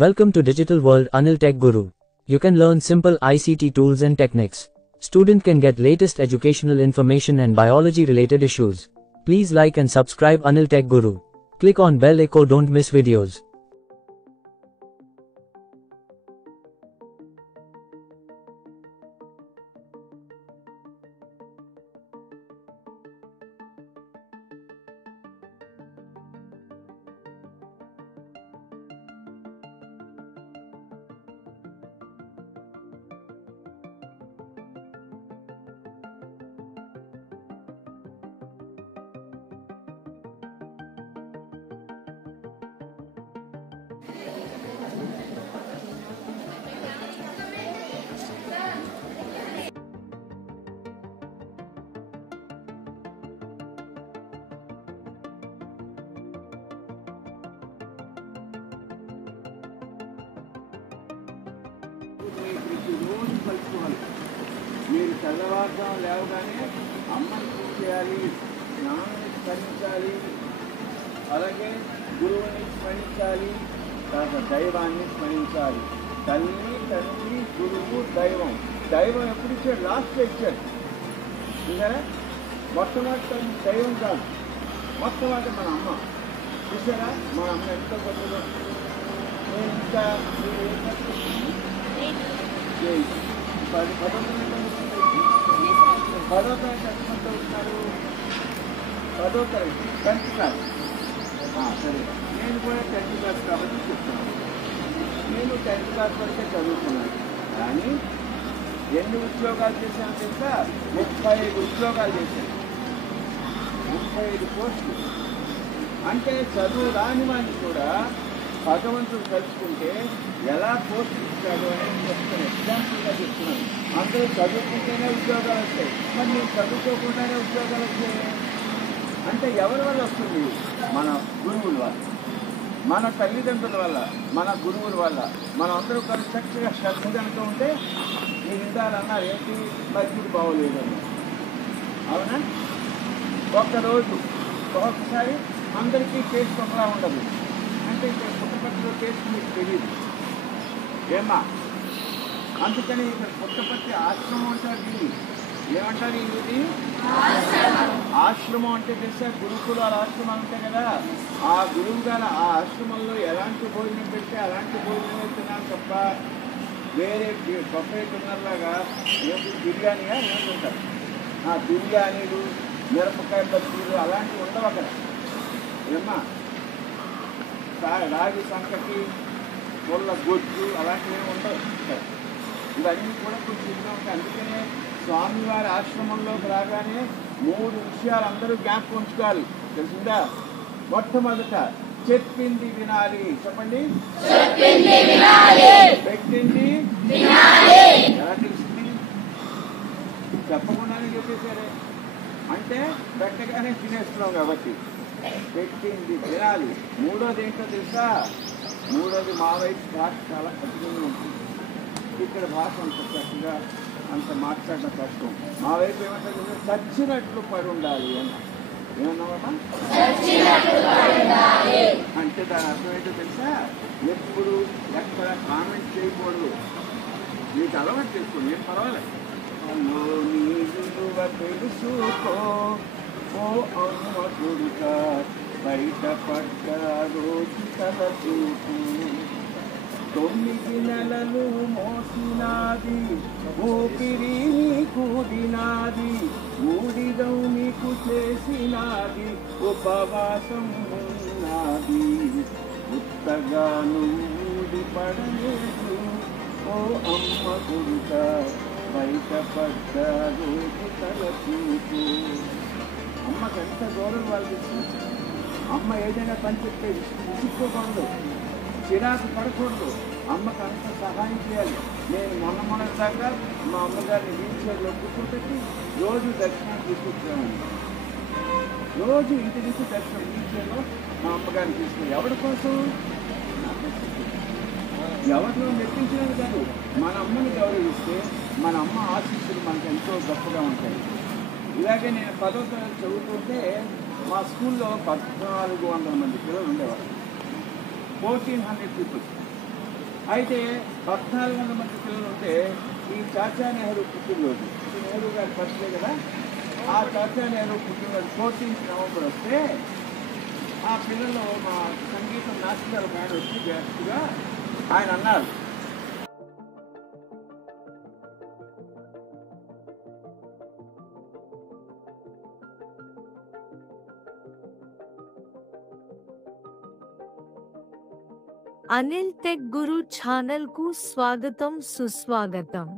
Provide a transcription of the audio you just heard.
Welcome to Digital World Anil Tech Guru. You can learn simple ICT tools and techniques. Student can get latest educational information and biology related issues. Please like and subscribe Anil Tech Guru. Click on bell icon, don't miss videos. రోజు కలుసుకోవాలి. మీరు తెల్లవారుజాము లేవగానే అమ్మని పూజ చేయాలి, నాన్నని స్మరించాలి, అలాగే గురువుని స్మరించాలి, తర్వాత దైవాన్ని స్మరించాలి. తల్లి, తండ్రి, గురువు, దైవం. దైవం ఎప్పుడు ఇచ్చాడు? లాస్ట్లో ఇచ్చాడు. చూసారా? మొట్టమొదటి దైవం కాదు, మొట్టమొదటి మన అమ్మ. చూసారా మన అమ్మ ఎంత గొప్పదో. నేను ఇంకా పదో తరగతి ఎంతమంది అవుతున్నారు? 10వ తరగతి 10th క్లాస్. సరే, నేను కూడా 10th క్లాస్ కాబట్టి చెప్తాను. నేను 10th క్లాస్ వరకే చదువుతున్నాను, కానీ ఎన్ని ఉద్యోగాలు చేశాను తెలుసా? 35 ఉద్యోగాలు చేశాను. 35 పోస్టులు. అంటే చదువు రాని వాడిని కూడా భగవంతుడు కలుసుకుంటే ఎలా పోస్టులు ఇస్తాడు అనేది చెప్తాను. ఎగ్జాంపుల్గా చెప్తున్నాను. అందరూ చదువుకుంటేనే ఉద్యోగాలు వస్తాయి, మరి నేను చదువుకోకుండానే ఉద్యోగాలు వచ్చాయి అంటే ఎవరి వల్ల వస్తుంది? మన గురువుల వల్ల, మన తల్లిదండ్రుల వల్ల, మన గురువుల వల్ల. మనం అందరూ కలిసి చక్కగా శ్రద్ధ కనుక ఉంటే మీరు ఇందాలన్నారు ఏంటి, పరిస్థితి బాగోలేదు అన్నారు. అవునా? ఒక్కరోజు ఒక్కొక్కసారి అందరికీ టేస్ట్ ఒకలా ఉండదు. అంటే ఇక్కడ పుట్టపర్తిలో టేస్ట్ మీకు తెలియదు ఏమా, అందుకని ఇక్కడ పుట్టపర్తి ఆశ్రమం అంటారు. దీన్ని ఏమంటారు? ఇది ఆశ్రమం అంటే తెలుసా? గురుకులాల ఆశ్రమాలు ఉంటాయి కదా, ఆ గురువు గారు ఆ ఆశ్రమంలో ఎలాంటి భోజనం పెడితే అలాంటి భోజనం తినాలి తప్ప వేరే బఫెట్ ఉన్నలాగా ఏమి బిర్యానీగా ఏమంటుంటారు. ఆ బిర్యానీలు, మిరపకాయ బజ్జీలు అలాంటివి ఉండవు అక్కడ. ఏమ్మా, రాగి సంకటి, ముళ్ళ గొజ్జు అలాంటివి ఏమి ఉండవు. ఇవన్నీ కూడా కొంచెం ఇదిగా ఉంటాయి. అందుకనే స్వామివారి ఆశ్రమంలోకి రాగానే 3 విషయాలు అందరూ జ్ఞాపకం ఉంచుకోవాలి. తెలిసిందా? మొట్టమొదట చెప్పింది వినాలి. చెప్పండి. పెట్టింది ఎలా తెలిసింది? చెప్పకుండానే చెప్పేశారే అంటే పెట్టగానే తినేస్తున్నాం కాబట్టి. పెట్టింది వినాలి. మూడోది ఏంటో తెలుసా? మూడోది మా వైపు భాష చాలా కఠినంగా ఉంటుంది. ఇక్కడ భాష అంత చక్కగా అంత మాట్లాడడం కష్టం. మా వైపు ఏమంటారు? చచ్చినట్లు పడి ఉండాలి అన్న. ఏమన్నామమ్మా? అంటే దాని అర్థం ఏంటో తెలుసా? ఎప్పుడు ఎక్కడ కామెంట్ చేయకూడదు. మీకు అలవాటు చేసుకోండి, ఏం పర్వాలేదు. నీ విలువ తెలుసుకో ఓ అమ్మ కొడుక, బయటపడ్డ రోజు తల చూపు. 9 నెలలు మోసినాది ఊపిరి కూడినాది, ఊడిదం నీకు చేసినాది ఉపవాసం ఉన్నది. ఉత్తగా నువ్వు పడలేదు ఓ అమ్మ కొడుక, బయటపడ్డ రోజు తల చూపు. అమ్మకి ఎంత గౌరవం వాళ్ళు ఇస్తుంది. అమ్మ ఏదైనా పని చెప్తే విసుక్కోకూడదు, చిరాకు పడకూడదు. అమ్మకి అంత సహాయం చేయాలి. నేను మొన్నదాకా మా అమ్మగారిని వీల్ చైర్లో కూర్చోబెట్టి రోజు దర్శనాన్ని తీసుకొచ్చాను. రోజు ఇంటి నుంచి దర్శనం వీల్ చైర్లో మా అమ్మగారిని తీసుకుని. ఎవరి కోసం? ఎవరిలో మెప్పించినది కాదు, మన అమ్మని గౌరవిస్తే మన అమ్మ ఆశీస్సులు మనకు ఎంతో గొప్పగా ఉంటాయి. ఇలాగే నేను 10వ తరగతి చదువుతుంటే మా స్కూల్లో 1400 మంది పిల్లలు ఉండేవారు. 1400 పీపుల్స్. అయితే 1400 మంది పిల్లలు ఉంటే ఈ చాచా నెహ్రూ పుట్టినరోజు, ఈ నెహ్రూ గారి బర్త్డే కదా, ఆ చాచా నెహ్రూ పుట్టినరోజు 14th నవంబర్ వస్తే ఆ పిల్లలు మా సంగీతం నాశనల్ బ్యాండ్ వచ్చి గెస్ట్గా ఆయన అన్నారు, అనిల్ టెక్ గురు ఛానల్ కు స్వాగతం సుస్వాగతం.